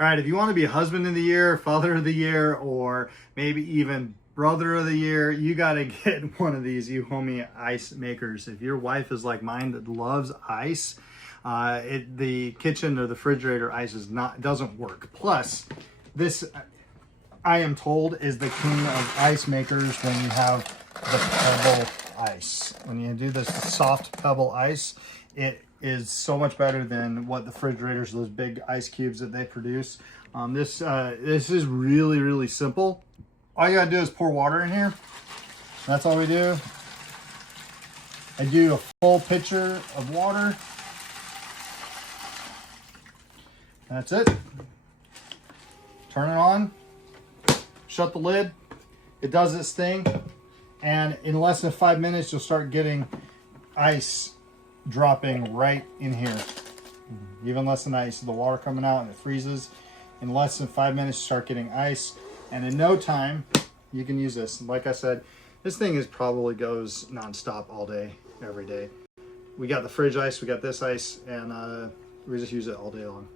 All right, if you want to be husband of the year, father of the year, or maybe even brother of the year, you got to get one of these EUHOMY ice makers. If your wife is like mine that loves ice, the kitchen or the refrigerator ice doesn't work. Plus, this, I am told, is the king of ice makers when you have the Pebble ice. When you do this soft Pebble ice, it is so much better than what the refrigerators, those big ice cubes that they produce. This is really, really simple. All you gotta do is pour water in here. That's all we do. I do a full pitcher of water. That's it. Turn it on. Shut the lid. It does its thing. And in less than 5 minutes, you'll start getting ice dropping right in here. Even less than ice. The water coming out and it freezes. In less than 5 minutes, you start getting ice. And in no time, you can use this. Like I said, this thing probably goes nonstop all day, every day. We got the fridge ice, we got this ice, and we just use it all day long.